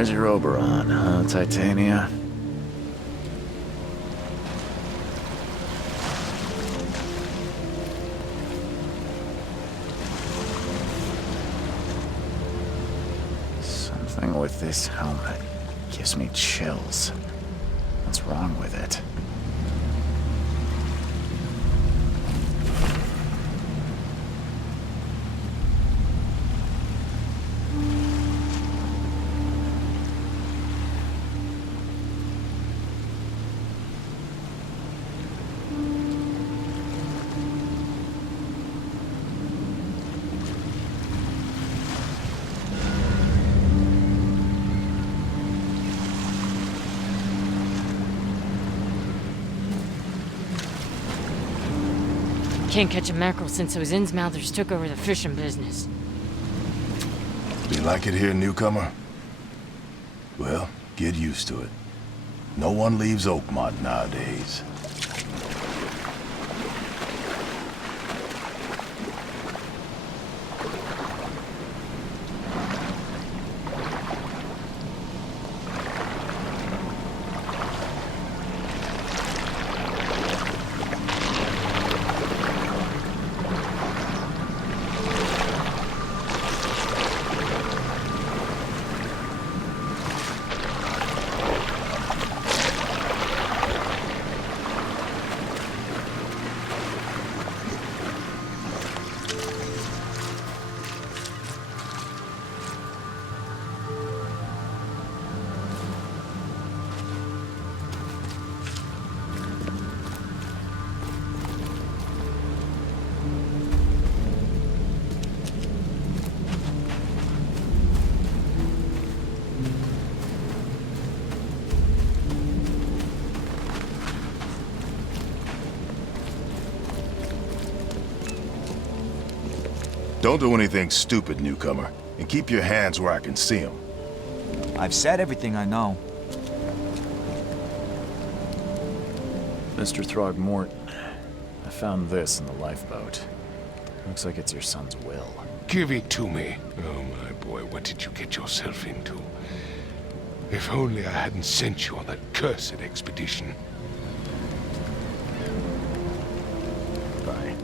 Where's your Oberon, huh, Titania? Something with this helmet gives me chills. What's wrong with it? Can't catch a mackerel since those Innsmouthers took over the fishing business. You like it here, newcomer? Well, get used to it. No one leaves Oakmont nowadays. Don't do anything stupid, newcomer, and keep your hands where I can see them. I've said everything I know. Mr. Throgmorton, I found this in the lifeboat. Looks like it's your son's will. Give it to me. Oh, my boy, what did you get yourself into? If only I hadn't sent you on that cursed expedition. Bye.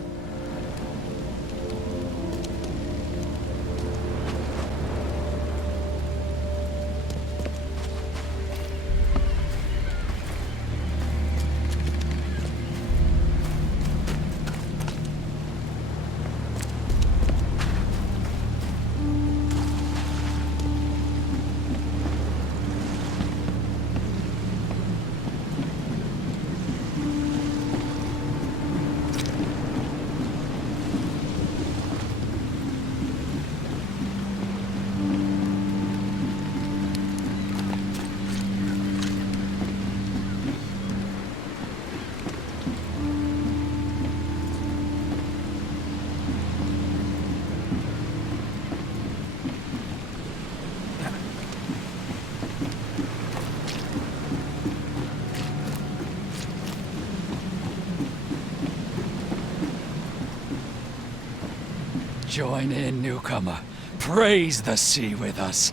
Join in, newcomer. Praise the sea with us.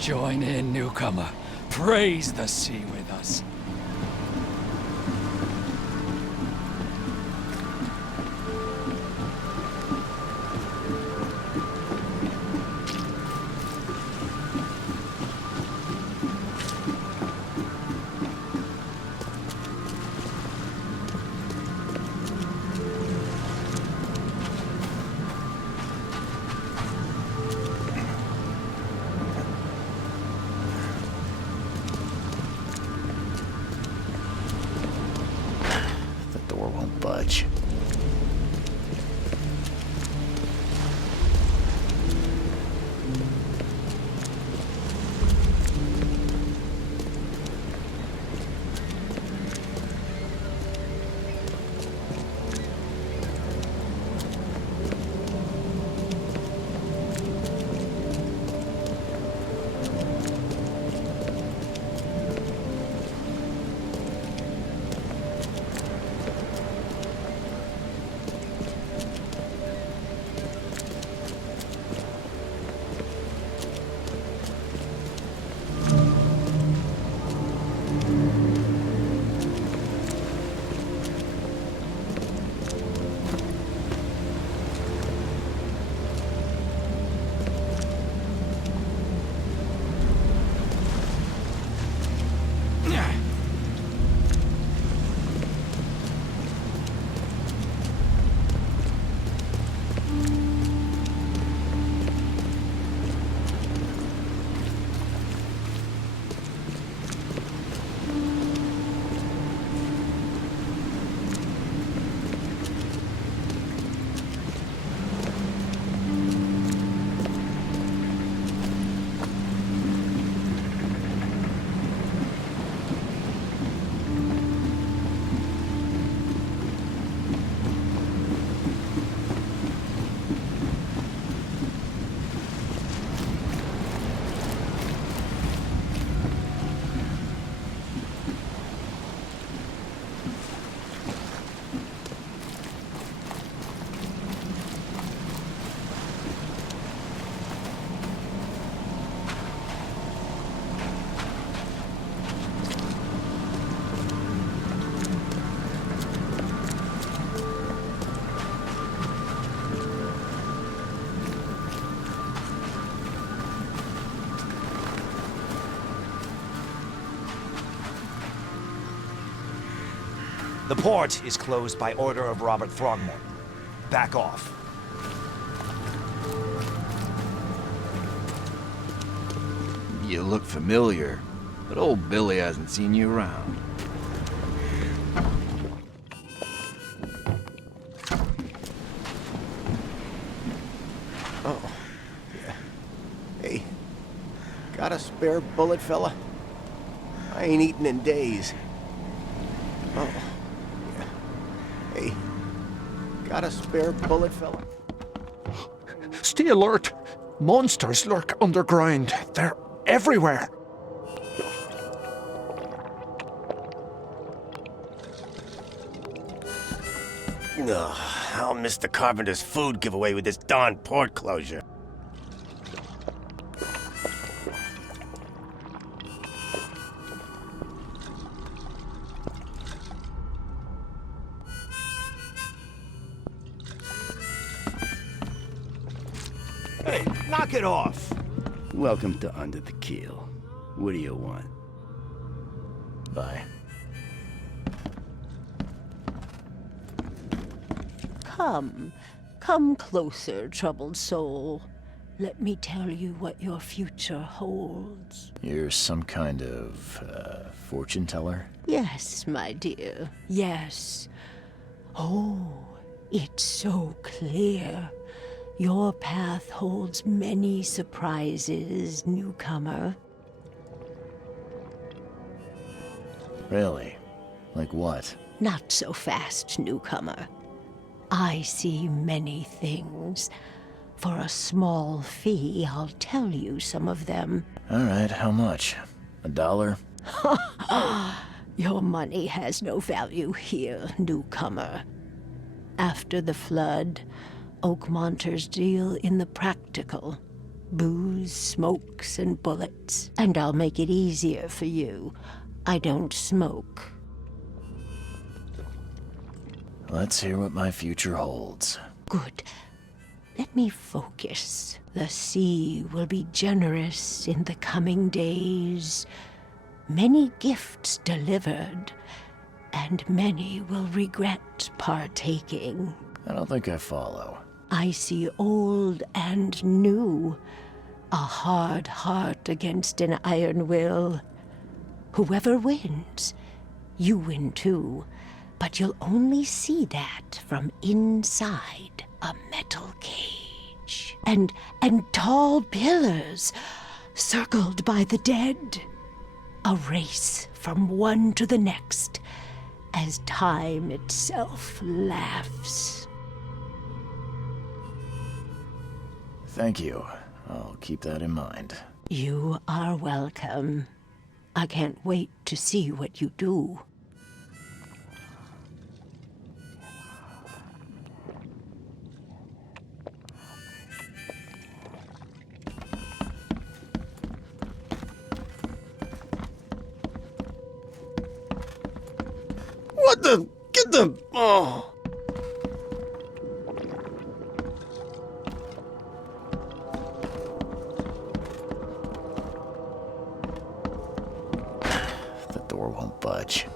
Join in, newcomer. Praise the sea with us. The port is closed by order of Robert Throgmorton. Back off. You look familiar, but old Billy hasn't seen you around. Oh. Yeah. Hey. Got a spare bullet, fella? I ain't eaten in days. Oh. Yeah. Hey. Got a spare bullet, fella? Stay alert. Monsters lurk underground. They're everywhere. Ugh, I'll miss the carpenter's food giveaway with this darn port closure. Hey, knock it off! Welcome to Under the Keel. What do you want? Bye. Come closer, troubled soul. Let me tell you what your future holds. You're some kind of, fortune teller? Yes, my dear, yes. Oh, it's so clear. Your path holds many surprises, newcomer. Really? Like what? Not so fast, newcomer. I see many things. For a small fee, I'll tell you some of them. All right, how much? $1? Your money has no value here, newcomer. After the flood, Oakmonters deal in the practical. Booze, smokes, and bullets. And I'll make it easier for you. I don't smoke. Let's hear what my future holds. Good. Let me focus. The sea will be generous in the coming days. Many gifts delivered, and many will regret partaking. I don't think I follow. I see old and new. A hard heart against an iron will. Whoever wins, you win too. But you'll only see that from inside a metal cage. And tall pillars circled by the dead. A race from one to the next as time itself laughs. Thank you. I'll keep that in mind. You are welcome. I can't wait to see what you do. What the? Get the... Oh. The door won't budge.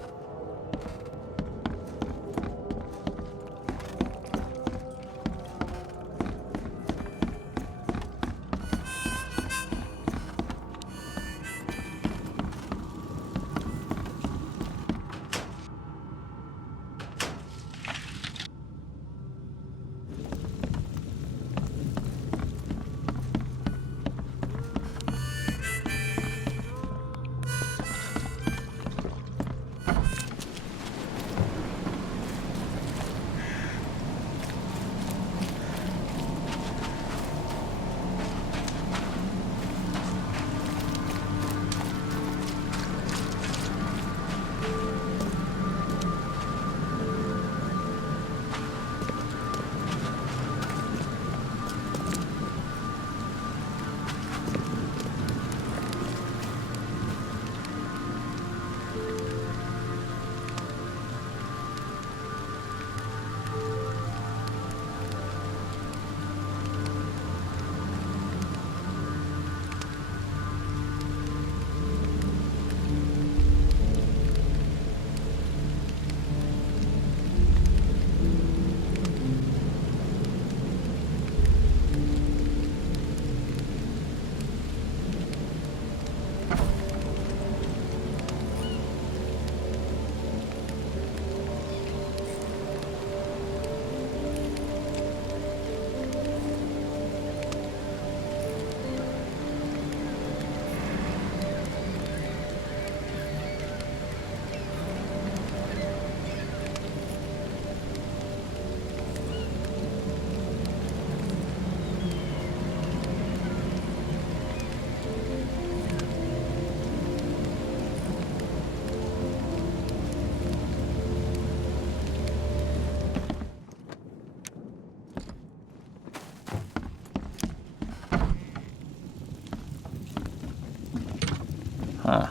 Huh.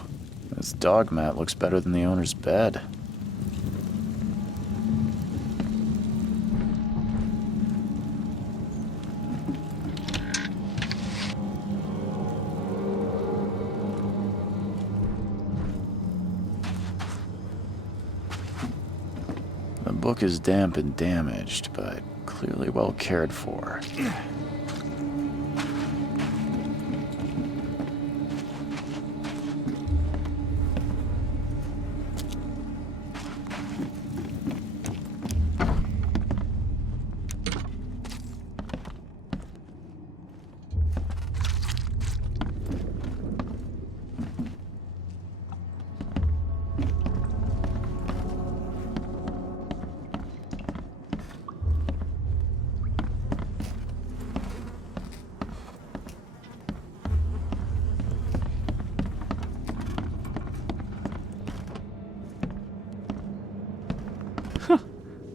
This dog mat looks better than the owner's bed. The book is damp and damaged, but clearly well cared for.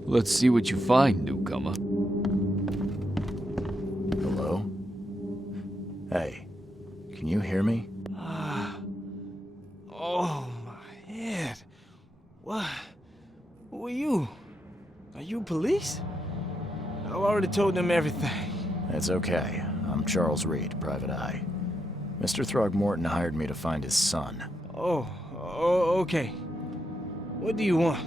Let's see what you find, newcomer. Hello? Hey, can you hear me? Oh, my head. What? Who are you? Are you police? I've already told them everything. It's okay. I'm Charles Reed, Private Eye. Mr. Throgmorton hired me to find his son. Oh, okay. What do you want?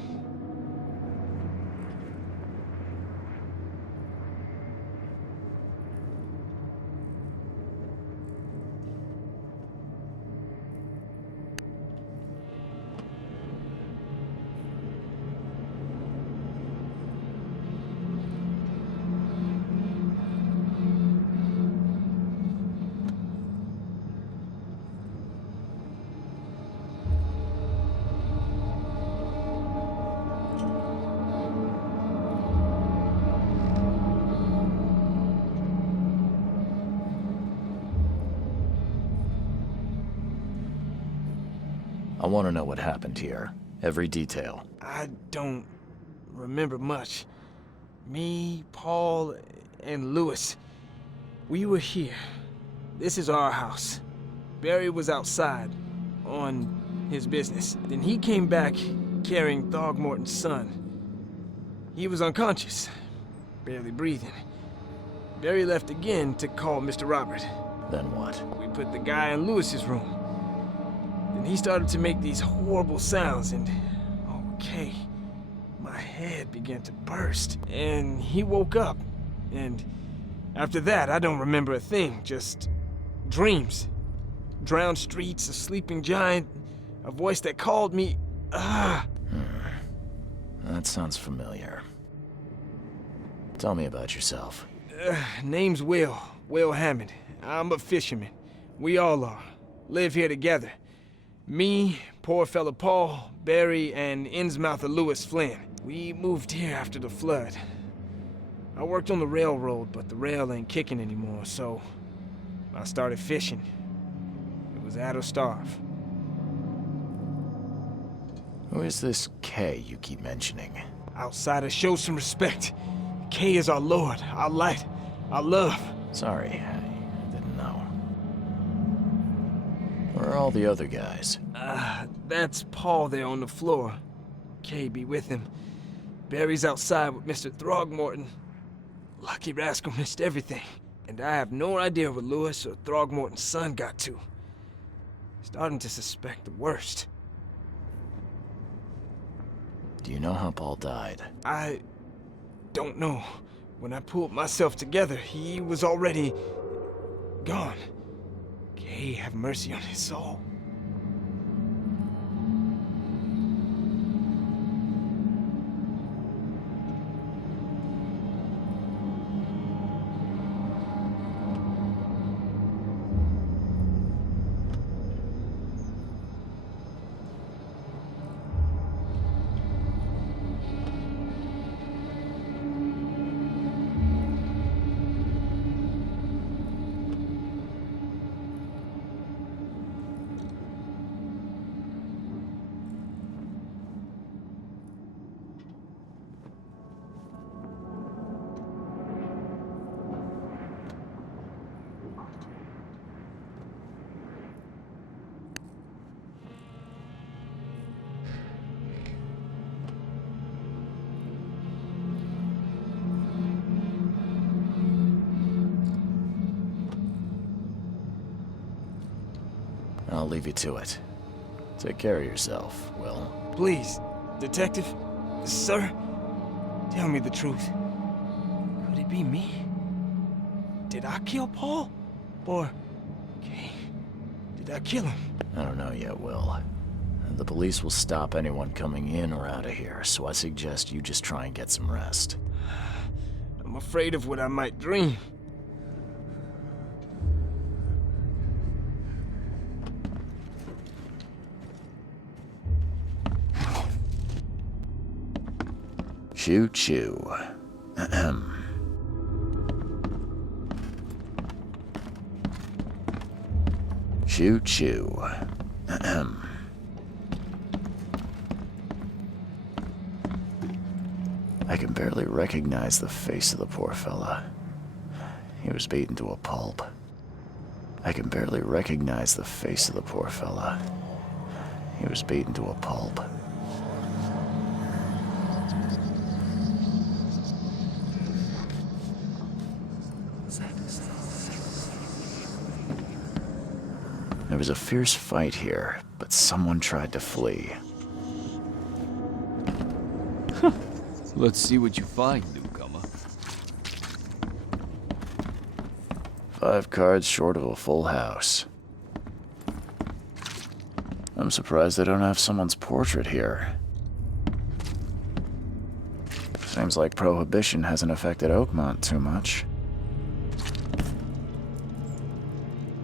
I want to know what happened here. Every detail. I don't remember much. Me, Paul, and Lewis, we were here. This is our house. Barry was outside, on his business. Then he came back carrying Throgmorton's son. He was unconscious, barely breathing. Barry left again to call Mr. Robert. Then what? We put the guy in Lewis's room. Then he started to make these horrible sounds and... okay. My head began to burst. And he woke up. And after that, I don't remember a thing. Just dreams. Drowned streets, a sleeping giant, a voice that called me... That sounds familiar. Tell me about yourself. Name's Will Hammond. I'm a fisherman. We all are. Live here together. Me, poor fella Paul, Barry, and Innsmouther Lewis Flynn. We moved here after the flood. I worked on the railroad, but the rail ain't kicking anymore, so I started fishing. It was at or starve. Who is this K you keep mentioning? Outsiders, show some respect. K is our lord, our light, our love. Sorry, I didn't know. Where are all the other guys? That's Paul there on the floor. K be with him. Barry's outside with Mr. Throgmorton. Lucky rascal missed everything. And I have no idea where Lewis or Throgmorton's son got to. Starting to suspect the worst. Do you know how Paul died? I don't know. When I pulled myself together, he was already gone. Kay, have mercy on his soul. I'll leave you to it. Take care of yourself, Will. Please, Detective, sir, tell me the truth. Could it be me? Did I kill Paul? Or, okay, did I kill him? I don't know yet, Will. The police will stop anyone coming in or out of here, so I suggest you just try and get some rest. I'm afraid of what I might dream. Choo-choo. Ahem. Choo-choo. Ahem. I can barely recognize the face of the poor fella. He was beaten to a pulp. I can barely recognize the face of the poor fella. He was beaten to a pulp. There was a fierce fight here, but someone tried to flee. Let's see what you find, newcomer. 5 cards short of a full house. I'm surprised they don't have someone's portrait here. Seems like Prohibition hasn't affected Oakmont too much.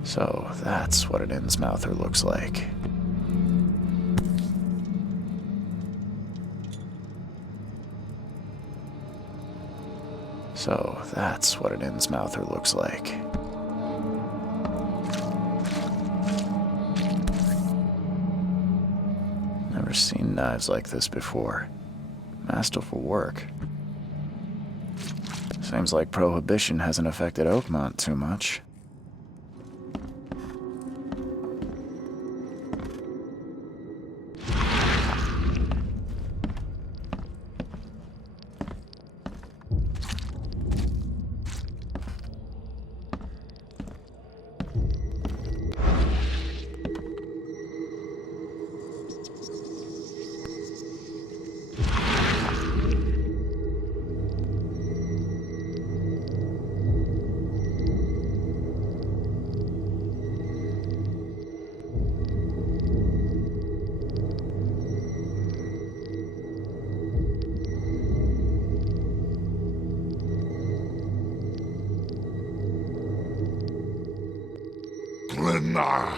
So that's what an Innsmouther looks like. So that's what an Innsmouther looks like. Never seen knives like this before. Masterful work. Seems like Prohibition hasn't affected Oakmont too much. Grenna,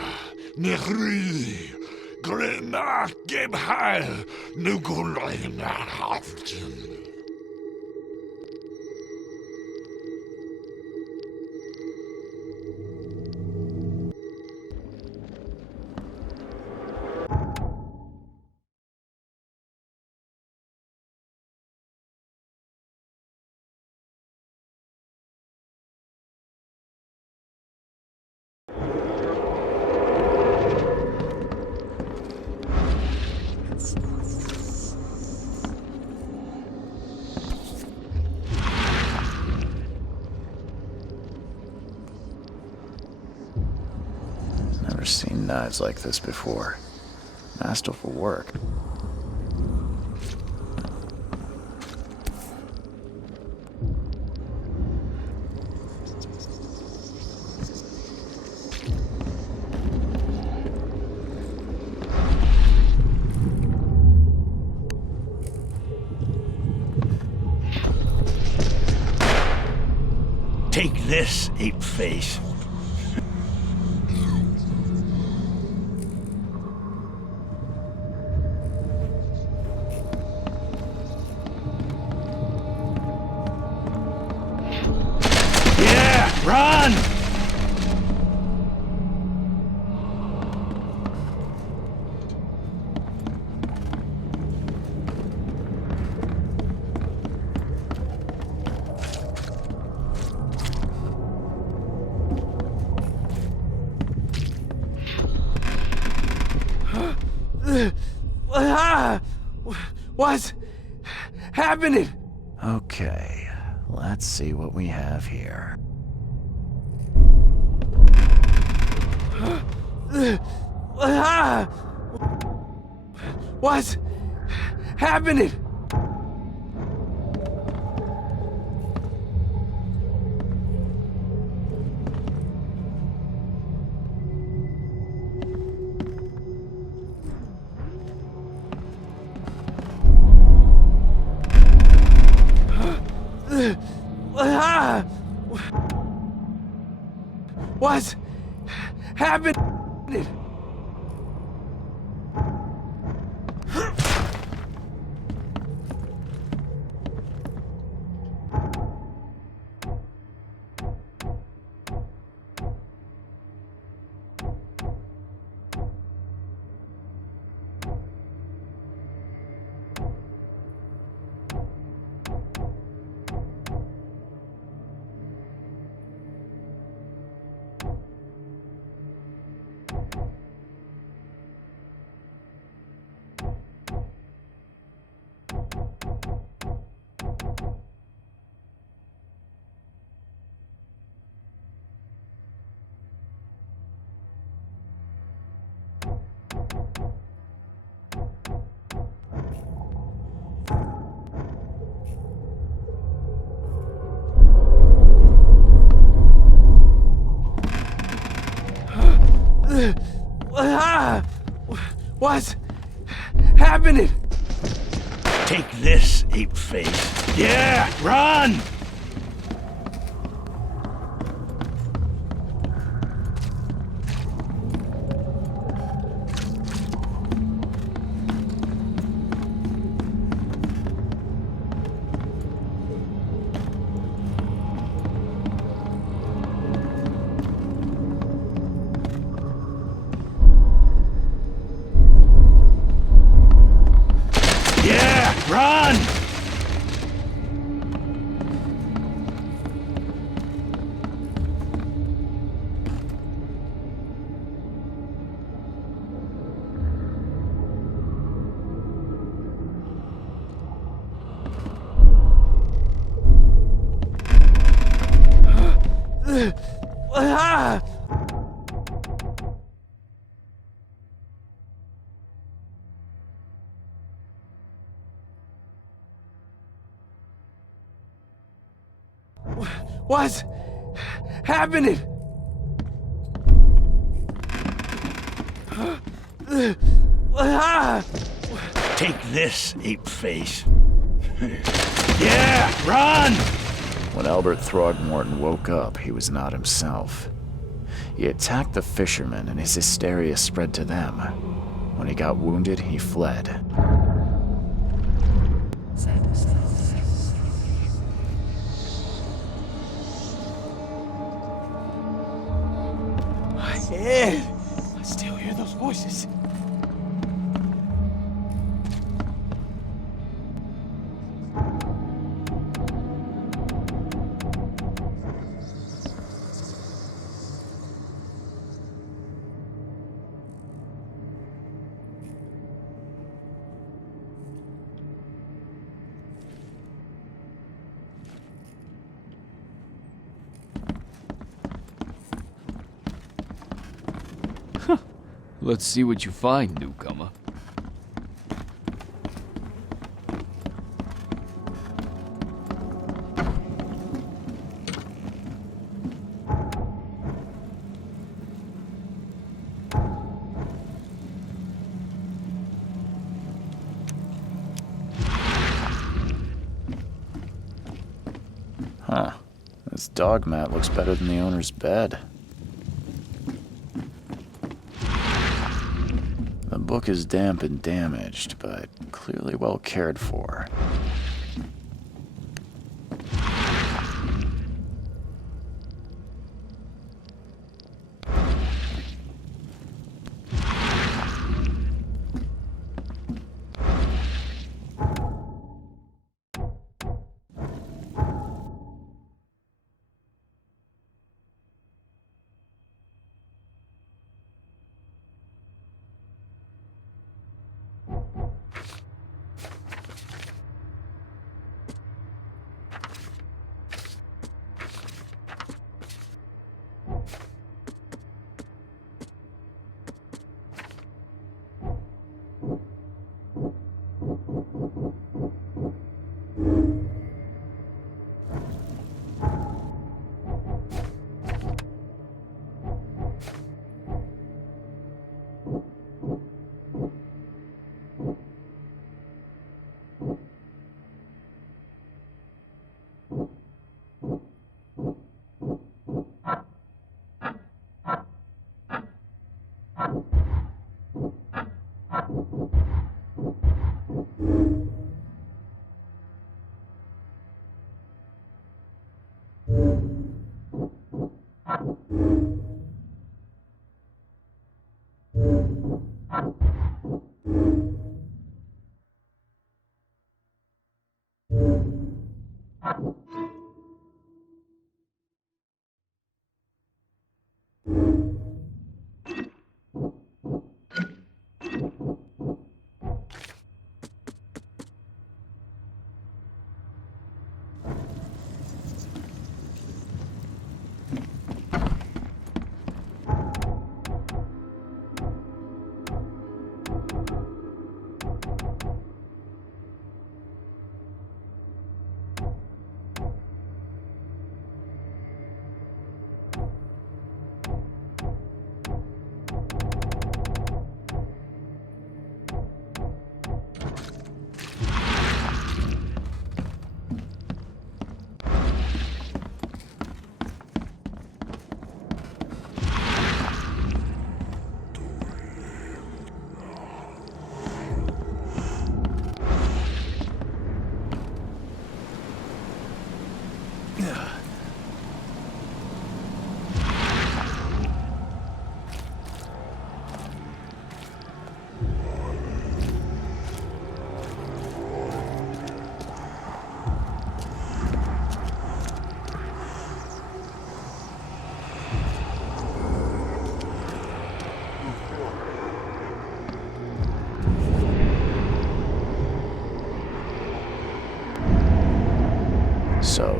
Nehri, Grenna, Gebhal, Nugulayna Haftin. Never seen knives like this before. Masterful work. Take this, ape face. Yeah, run! What's happening? Okay, let's see what we have here. What's happening? What's happening? What's happening? Take this, ape face. Yeah, run! Yeah, run! What's happening? Take this, ape face. Yeah, run! When Albert Throgmorton woke up, he was not himself. He attacked the fishermen, and his hysteria spread to them. When he got wounded, he fled. My head. I still hear those voices. Let's see what you find, newcomer. Huh. This dog mat looks better than the owner's bed. The book is damp and damaged, but clearly well cared for.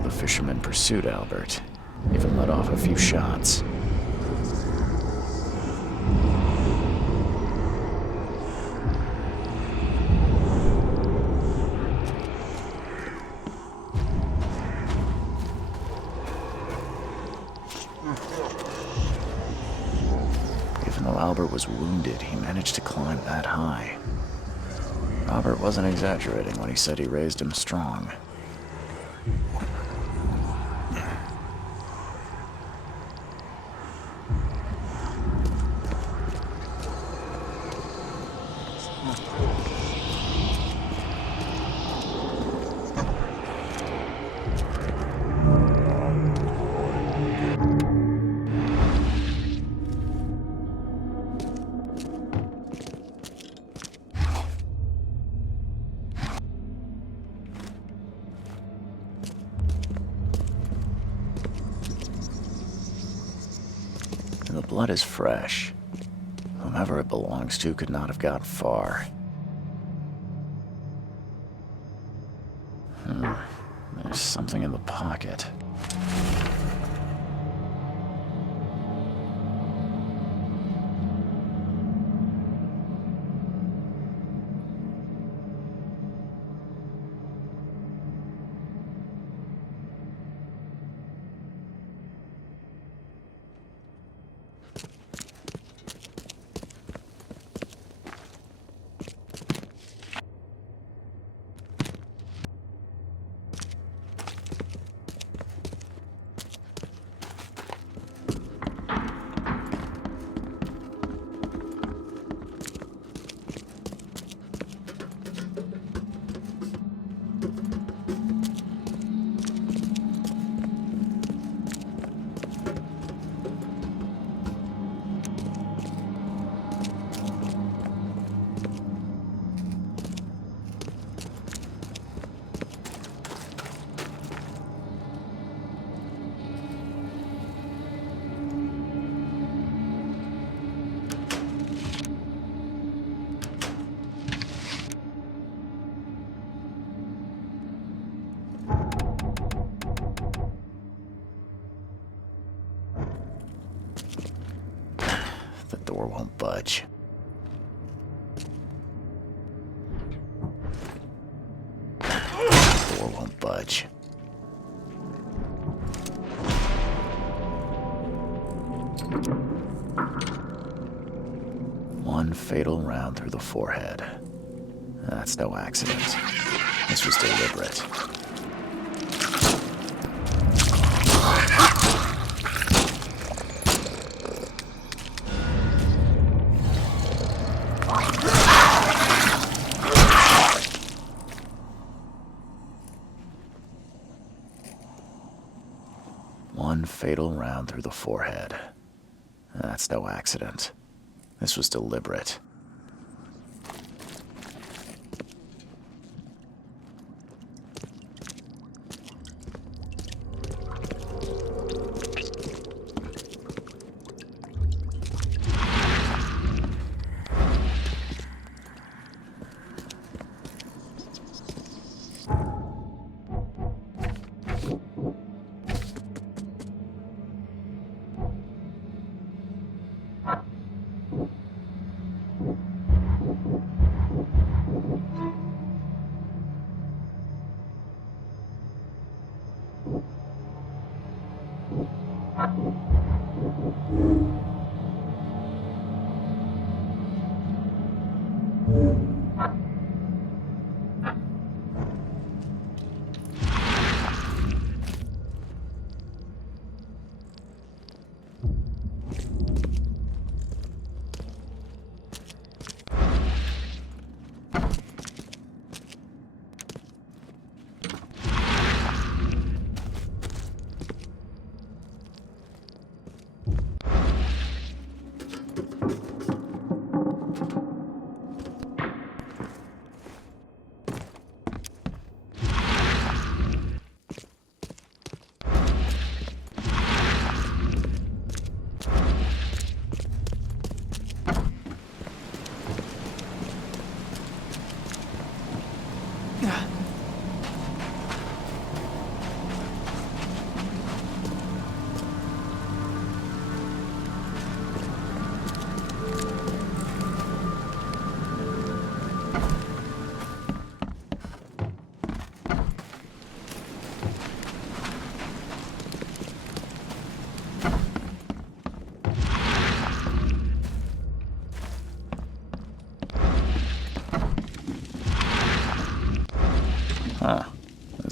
the fishermen pursued Albert, even let off a few shots. Even though Albert was wounded, he managed to climb that high. Robert wasn't exaggerating when he said he raised him strong. The blood is fresh. Whomever it belongs to could not have got far. There's something in the pocket. The door won't budge. The door won't budge. One fatal round through the forehead. That's no accident. This was deliberate. One fatal round through the forehead. That's no accident. This was deliberate.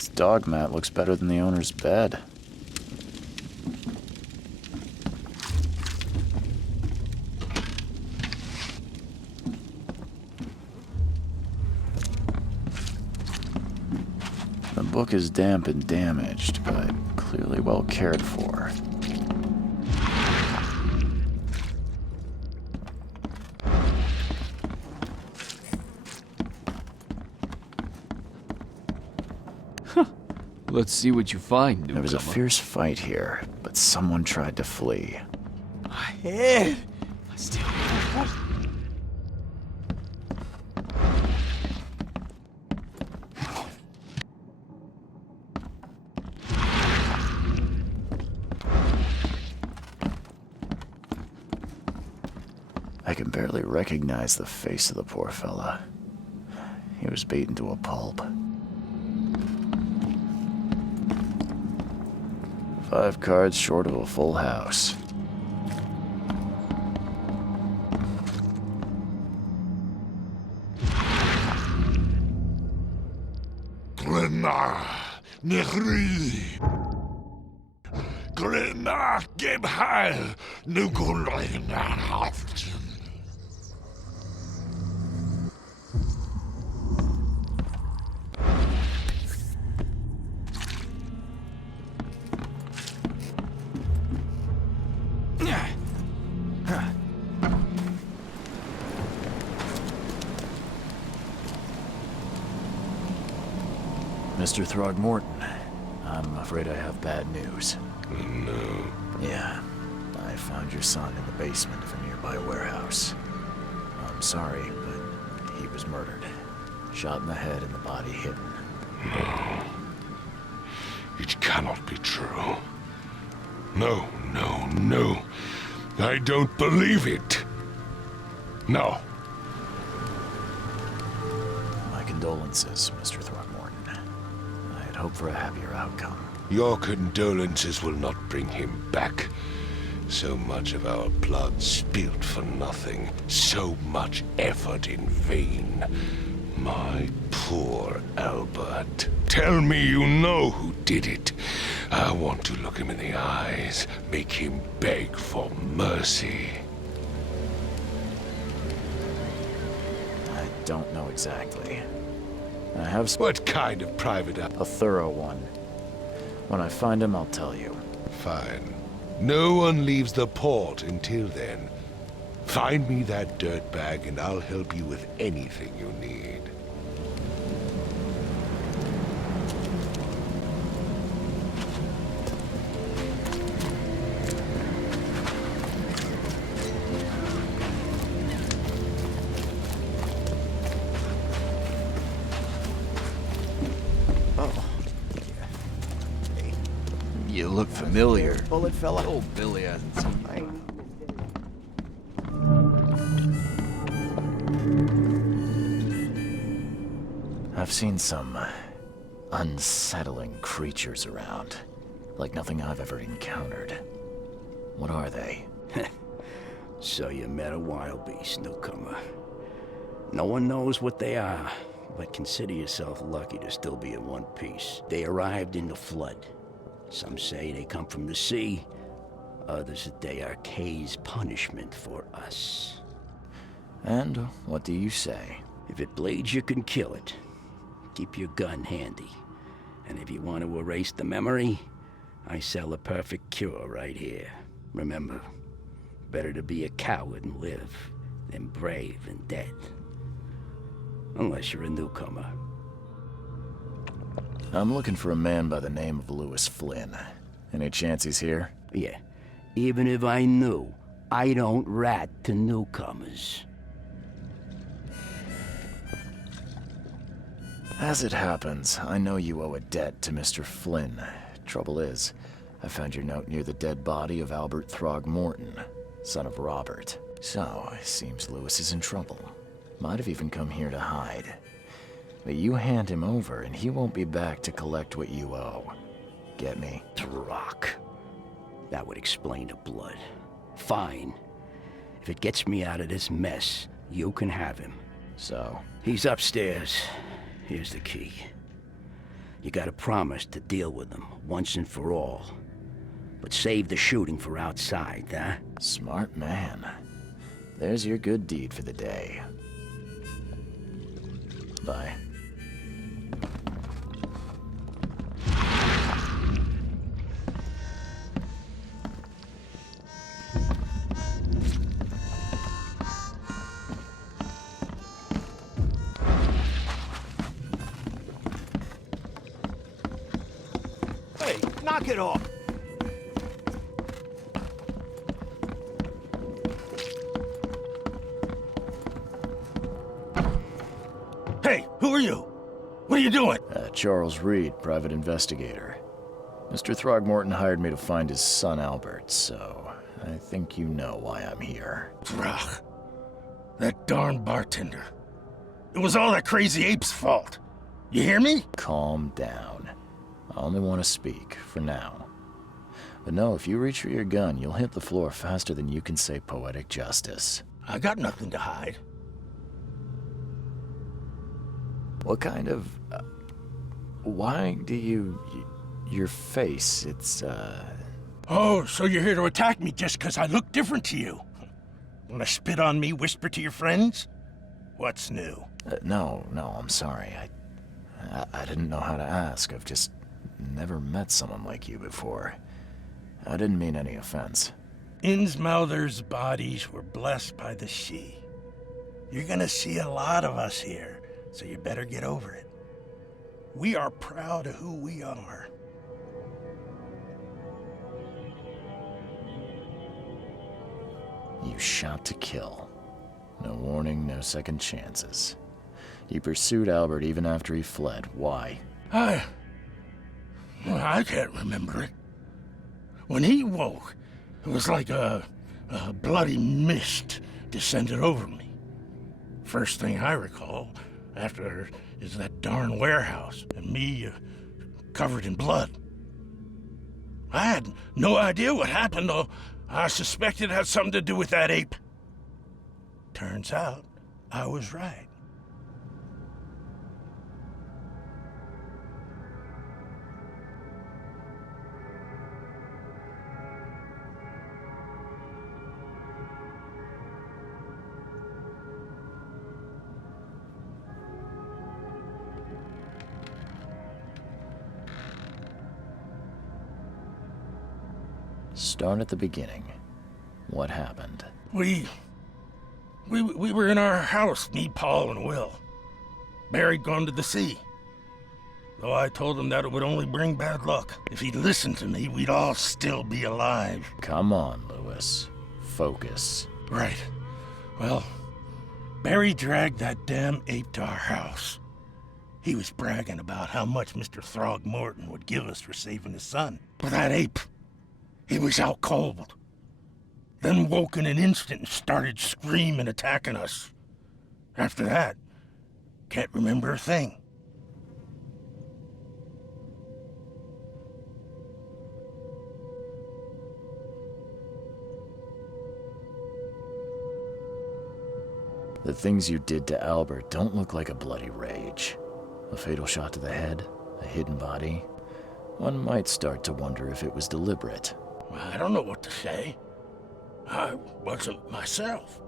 This dog mat looks better than the owner's bed. The book is damp and damaged, but clearly well cared for. Let's see what you find, newcomer. There was a fierce fight here, but someone tried to flee. My head. I still. I can barely recognize the face of the poor fella. He was beaten to a pulp. 5 cards short of a full house. Glenna, Nehri. Glenna, Gebheil, Nukulina. Mr. Throgmorton, I'm afraid I have bad news. No. Yeah, I found your son in the basement of a nearby warehouse. I'm sorry, but he was murdered. Shot in the head and the body hidden. No. It cannot be true. No, no, no. I don't believe it. No. My condolences, Mr. Throgmorton. I had hoped for a happier outcome. Your condolences will not bring him back. So much of our blood spilt for nothing. So much effort in vain. My poor Albert. Tell me you know who did it. I want to look him in the eyes, make him beg for mercy. I don't know exactly. I have What kind of private a thorough one. When I find him, I'll tell you. Fine. No one leaves the port until then. Find me that dirtbag and I'll help you with anything you need. You look familiar. Bullet fella. Old Billy hasn't seen you. I ain't I've seen some unsettling creatures around. Like nothing I've ever encountered. What are they? So you met a wild beast, newcomer. No one knows what they are, but consider yourself lucky to still be in one piece. They arrived in the flood. Some say they come from the sea. Others that they are Kay's punishment for us. And what do you say? If it bleeds, you can kill it. Keep your gun handy. And if you want to erase the memory, I sell a perfect cure right here. Remember, better to be a coward and live than brave and dead. Unless you're a newcomer. I'm looking for a man by the name of Lewis Flynn. Any chance he's here? Yeah, even if I knew, I don't rat to newcomers. As it happens, I know you owe a debt to Mr. Flynn. Trouble is, I found your note near the dead body of Albert Throgmorton, son of Robert. So, it seems Lewis is in trouble. Might have even come here to hide. But you hand him over and he won't be back to collect what you owe. Get me? Throck. That would explain the blood. Fine. If it gets me out of this mess, you can have him. So? He's upstairs. Here's the key. You gotta promise to deal with them once and for all. But save the shooting for outside, huh? Smart man. There's your good deed for the day. Bye. Hey, knock it off! Hey, who are you? What are you doing? Charles Reed, private investigator. Mr. Throgmorton hired me to find his son Albert, so I think you know why I'm here. Throg. That darn bartender. It was all that crazy ape's fault. You hear me? Calm down. I only want to speak, for now. But no, if you reach for your gun, you'll hit the floor faster than you can say poetic justice. I got nothing to hide. What kind of... why do you... your face, it's, Oh, so you're here to attack me just because I look different to you? Wanna spit on me, whisper to your friends? What's new? No, I'm sorry. I didn't know how to ask. I've just never met someone like you before. I didn't mean any offense. Innsmouther's bodies were blessed by the she. You're gonna see a lot of us here, so you better get over it. We are proud of who we are. You shot to kill. No warning, no second chances. You pursued Albert even after he fled. Why? I can't remember it. When he woke, it was like a bloody mist descended over me. First thing I recall after is that darn warehouse and me covered in blood. I had no idea what happened, though I suspected it had something to do with that ape. Turns out, I was right. Start at the beginning. What happened? We were in our house, me, Paul, and Will. Barry'd gone to the sea. Though I told him that it would only bring bad luck. If he'd listened to me, we'd all still be alive. Come on, Lewis. Focus. Right. Well, Barry dragged that damn ape to our house. He was bragging about how much Mr. Throgmorton would give us for saving his son. But that ape, he was out cold. Then woke in an instant and started screaming, attacking us. After that, can't remember a thing. The things you did to Albert don't look like a bloody rage. A fatal shot to the head, a hidden body. One might start to wonder if it was deliberate. I don't know what to say. I wasn't myself.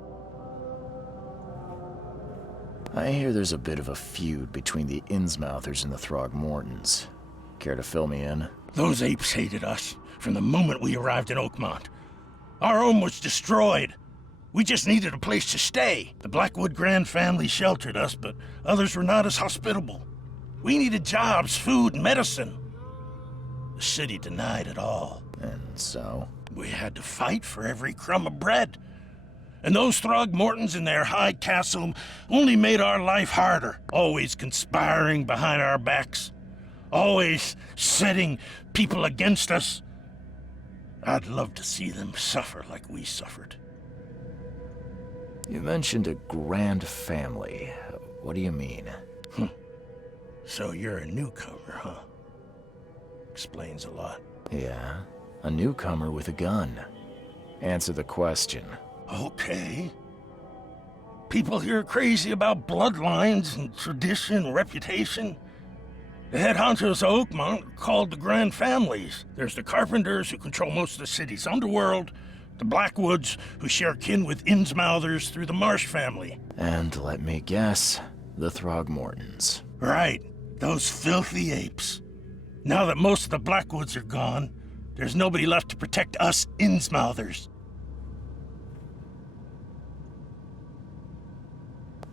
I hear there's a bit of a feud between the Innsmouthers and the Throgmortons. Care to fill me in? Those apes hated us from the moment we arrived in Oakmont. Our home was destroyed. We just needed a place to stay. The Blackwood Grand family sheltered us, but others were not as hospitable. We needed jobs, food, and medicine. The city denied it all. And so? We had to fight for every crumb of bread. And those Throgmortons in their high castle only made our life harder, always conspiring behind our backs, always setting people against us. I'd love to see them suffer like we suffered. You mentioned a grand family. What do you mean? So you're a newcomer, huh? Explains a lot. Yeah, a newcomer with a gun. Answer the question. Okay. People here are crazy about bloodlines and tradition and reputation. The head honchos of Oakmont are called the Grand Families. There's the Carpenters, who control most of the city's underworld, the Blackwoods, who share kin with Innsmouthers through the Marsh family. And let me guess, the Throgmortons. Right, those filthy apes. Now that most of the Blackwoods are gone, there's nobody left to protect us Innsmouthers.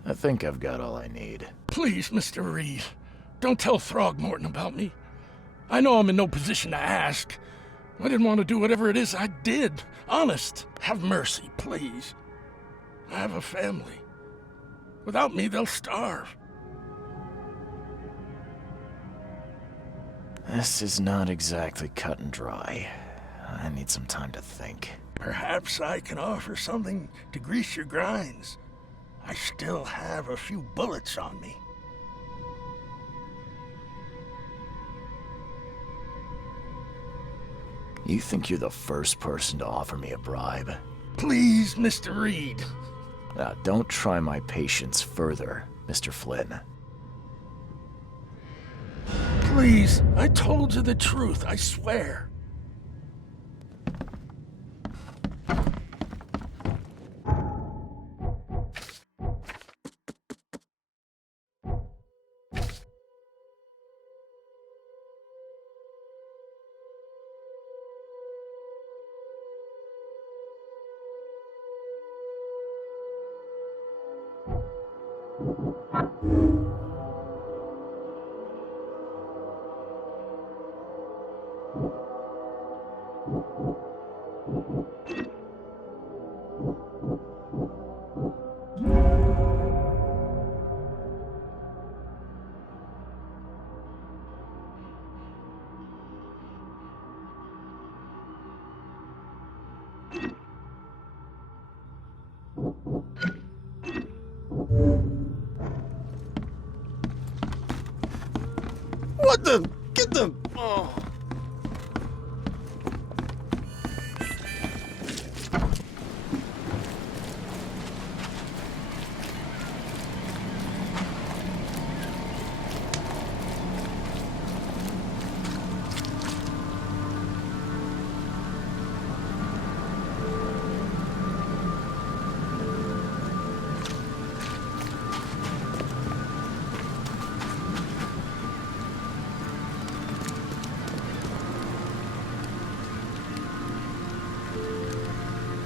I think I've got all I need. Please, Mr. Reed, don't tell Throgmorton about me. I know I'm in no position to ask. I didn't want to do whatever it is I did. Honest, have mercy, please. I have a family. Without me, they'll starve. This is not exactly cut and dry. I need some time to think. Perhaps I can offer something to grease your grinds. I still have a few bullets on me. You think you're the first person to offer me a bribe? Please, Mr. Reed. Now, don't try my patience further, Mr. Flynn. Please, I told you the truth, I swear. What the? Get the... Oh.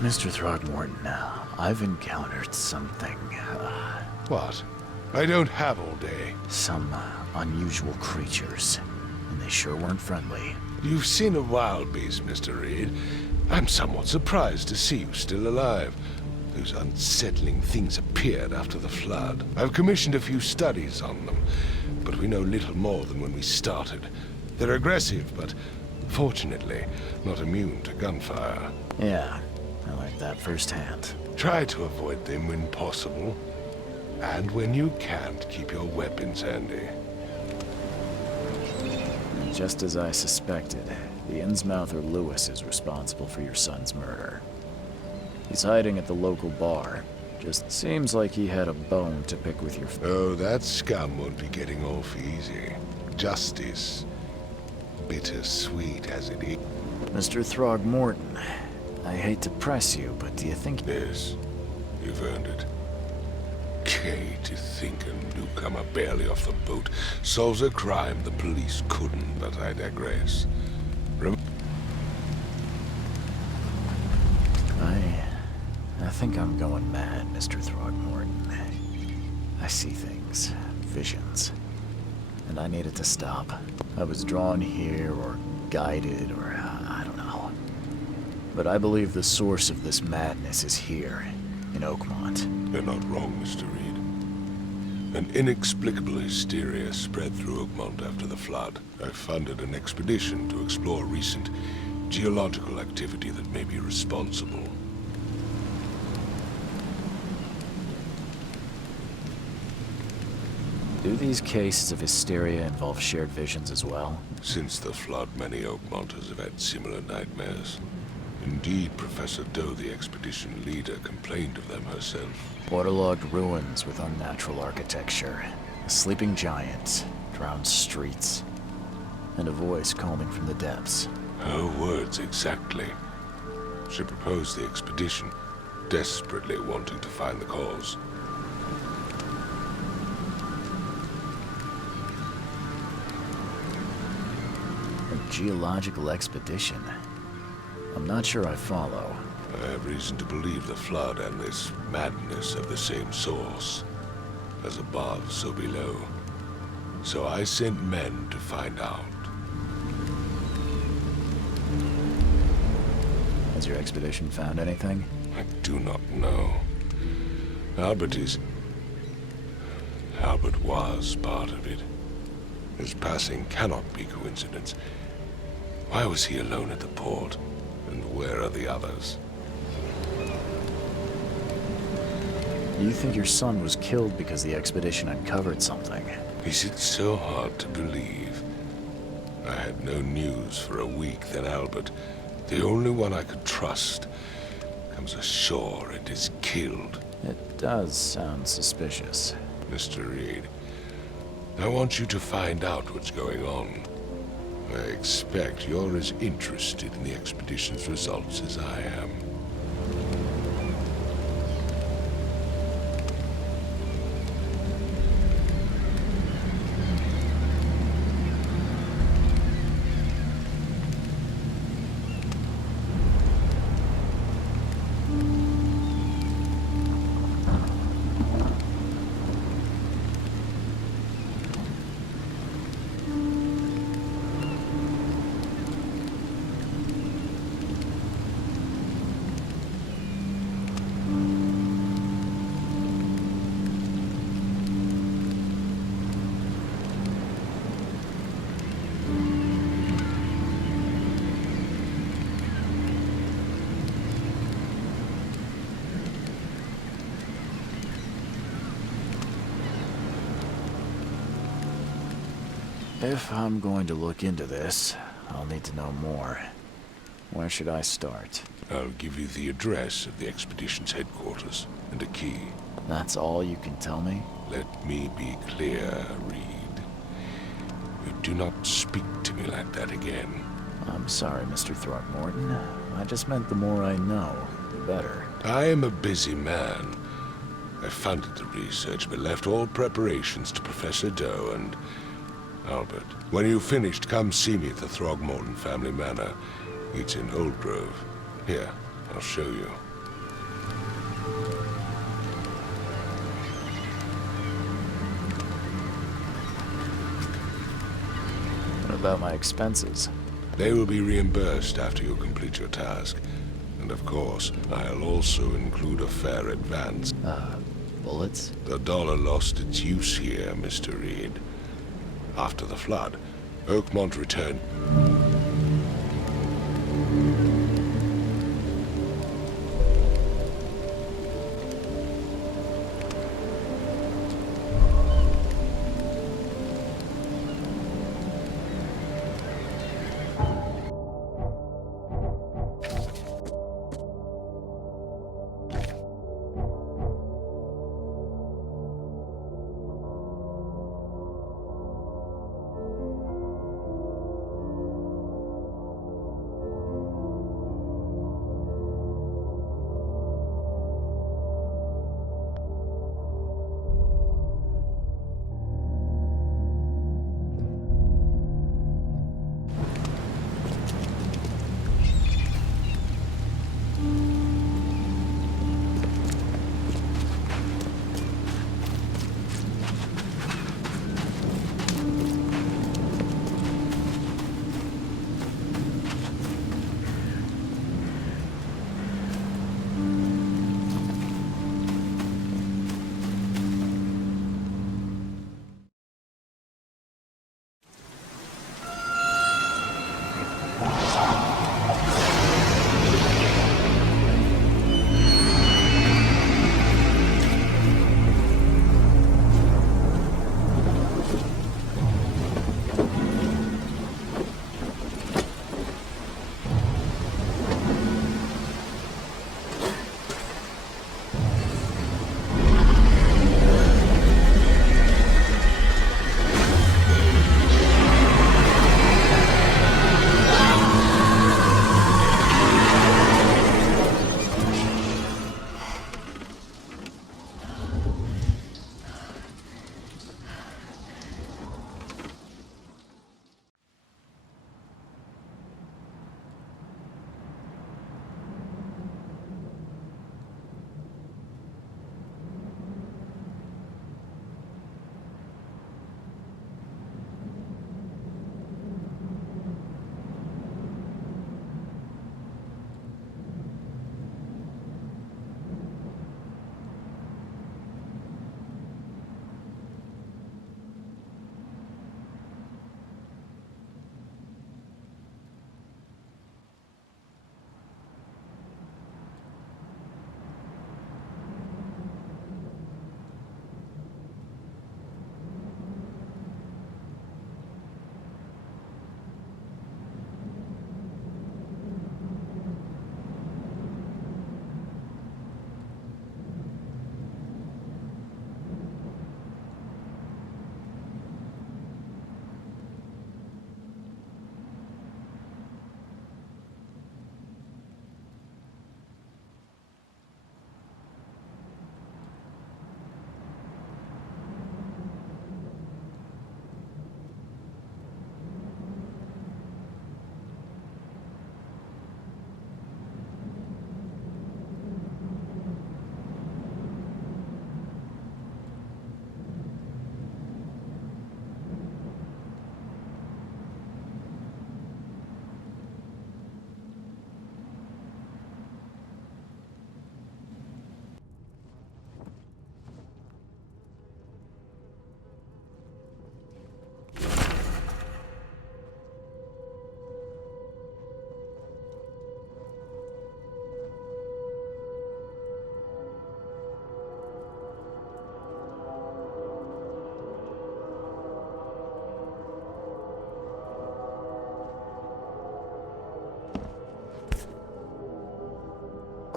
Mr. Throgmorton, I've encountered something, What? I don't have all day. some unusual creatures, and they sure weren't friendly. You've seen a wild beast, Mr. Reed. I'm somewhat surprised to see you still alive. Those unsettling things appeared after the flood. I've commissioned a few studies on them, but we know little more than when we started. They're aggressive, but fortunately not immune to gunfire. Yeah, I learned that firsthand. Try to avoid them when possible. And when you can't, keep your weapons handy. And just as I suspected, the Innsmouther Lewis is responsible for your son's murder. He's hiding at the local bar. Just seems like he had a bone to pick with your... Oh, that scum won't be getting off easy. Justice. Bittersweet as it is. Mr. Throgmorton, I hate to press you, but do you think... Yes, you've earned it. Okay, to think a newcomer barely off the boat solves a crime the police couldn't, but I digress. I think I'm going mad, Mr. Throgmorton. I see things, visions, and I needed to stop. I was drawn here, or guided, or I don't know. But I believe the source of this madness is here, in Oakmont. You're not wrong, Mr. Reed. An inexplicable hysteria spread through Oakmont after the flood. I funded an expedition to explore recent geological activity that may be responsible. Do these cases of hysteria involve shared visions as well? Since the flood, many Oakmonters have had similar nightmares. Indeed, Professor Doe, the expedition leader, complained of them herself. Waterlogged ruins with unnatural architecture. A sleeping giant drowned streets, and a voice calling from the depths. Her words exactly. She proposed the expedition, desperately wanting to find the cause. A geological expedition? I'm not sure I follow. I have reason to believe the flood and this madness have the same source. As above, so below. So I sent men to find out. Has your expedition found anything? I do not know. Albert was part of it. His passing cannot be coincidence. Why was he alone at the port? And where are the others? You think your son was killed because the expedition uncovered something? Is it so hard to believe? I had no news for a week, then Albert, the only one I could trust, comes ashore and is killed. It does sound suspicious. Mr. Reed, I want you to find out what's going on. I expect you're as interested in the expedition's results as I am. If I'm going to look into this, I'll need to know more. Where should I start? I'll give you the address of the expedition's headquarters and a key. That's all you can tell me? Let me be clear, Reed. You do not speak to me like that again. I'm sorry, Mr. Throckmorton. I just meant the more I know, the better. I am a busy man. I funded the research, but left all preparations to Professor Doe and Albert. When you've finished, come see me at the Throgmorton family manor. It's in Old Grove. Here, I'll show you. What about my expenses? They will be reimbursed after you complete your task. And of course, I'll also include a fair advance. Bullets? The dollar lost its use here, Mr. Reed. After the flood, Oakmont returned.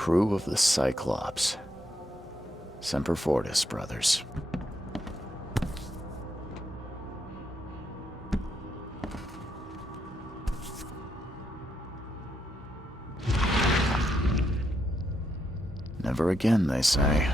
crew of the Cyclops. Semper Fortis, brothers. Never again, they say.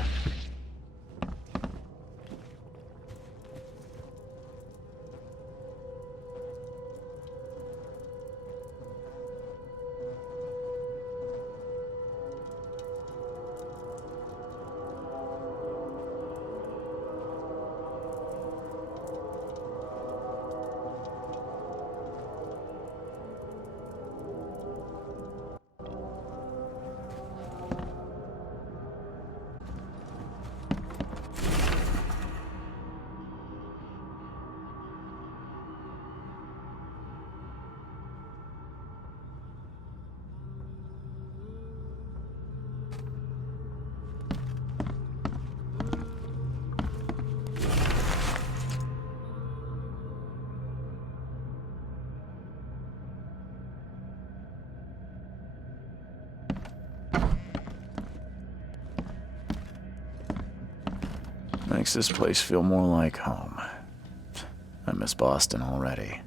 Makes this place feel more like home. I miss Boston already.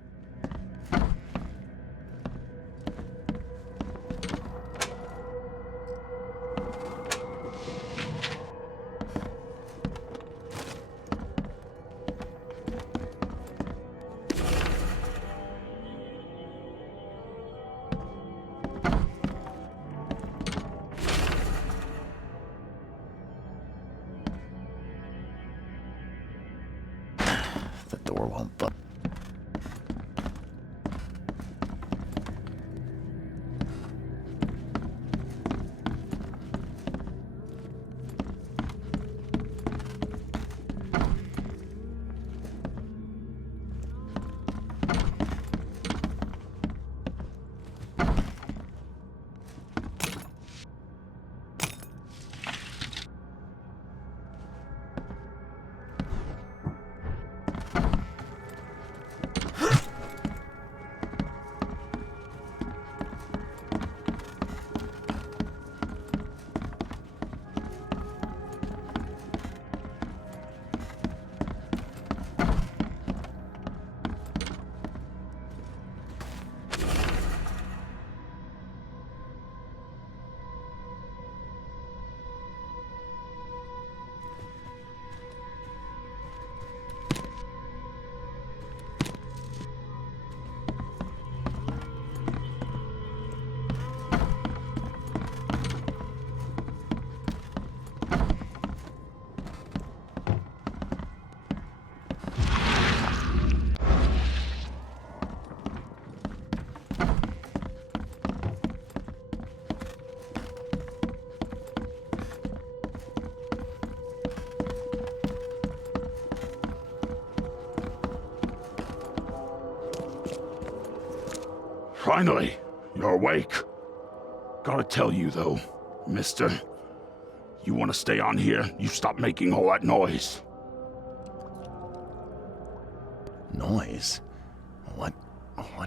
The door won't budge. Finally, you're awake. Gotta tell you, though, mister, you want to stay on here, you stop making all that noise. Noise? What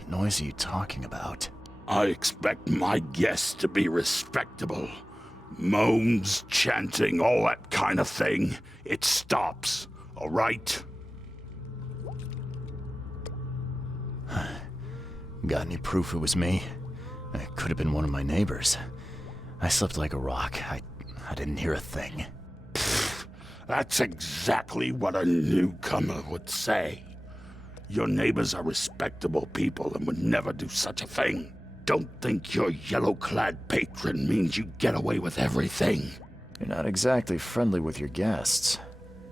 noise are you talking about? I expect my guests to be respectable. Moans, chanting, all that kind of thing. It stops, all right? Got any proof it was me? It could have been one of my neighbors. I slept like a rock. I didn't hear a thing. That's exactly what a newcomer would say. Your neighbors are respectable people and would never do such a thing. Don't think your yellow-clad patron means you get away with everything. You're not exactly friendly with your guests.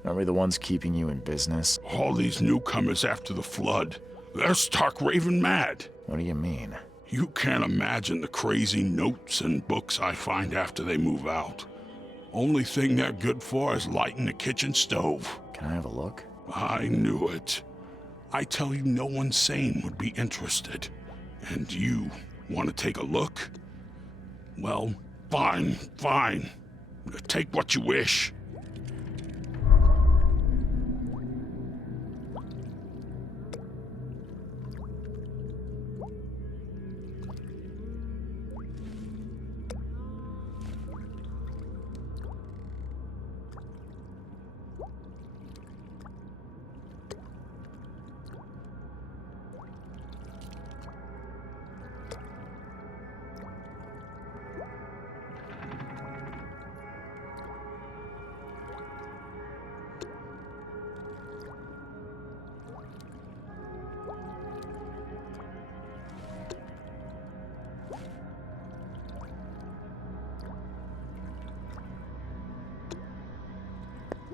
Aren't we the ones keeping you in business? All these newcomers after the flood, they're stark raving mad. What do you mean? You can't imagine the crazy notes and books I find after they move out. Only thing they're good for is lighting the kitchen stove. Can I have a look? I knew it. I tell you, no one sane would be interested. And you want to take a look? Well, fine. Take what you wish.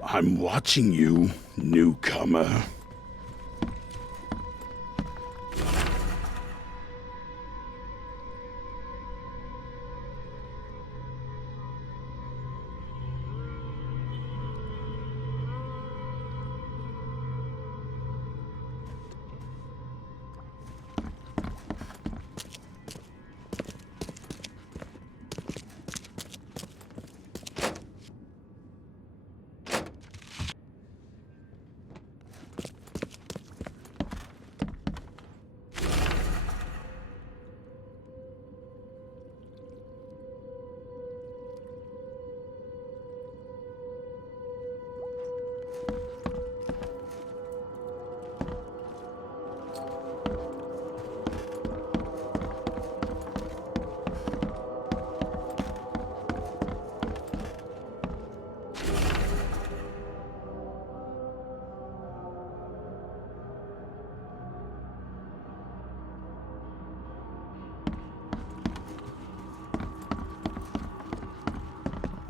I'm watching you, newcomer.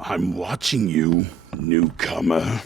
I'm watching you, newcomer.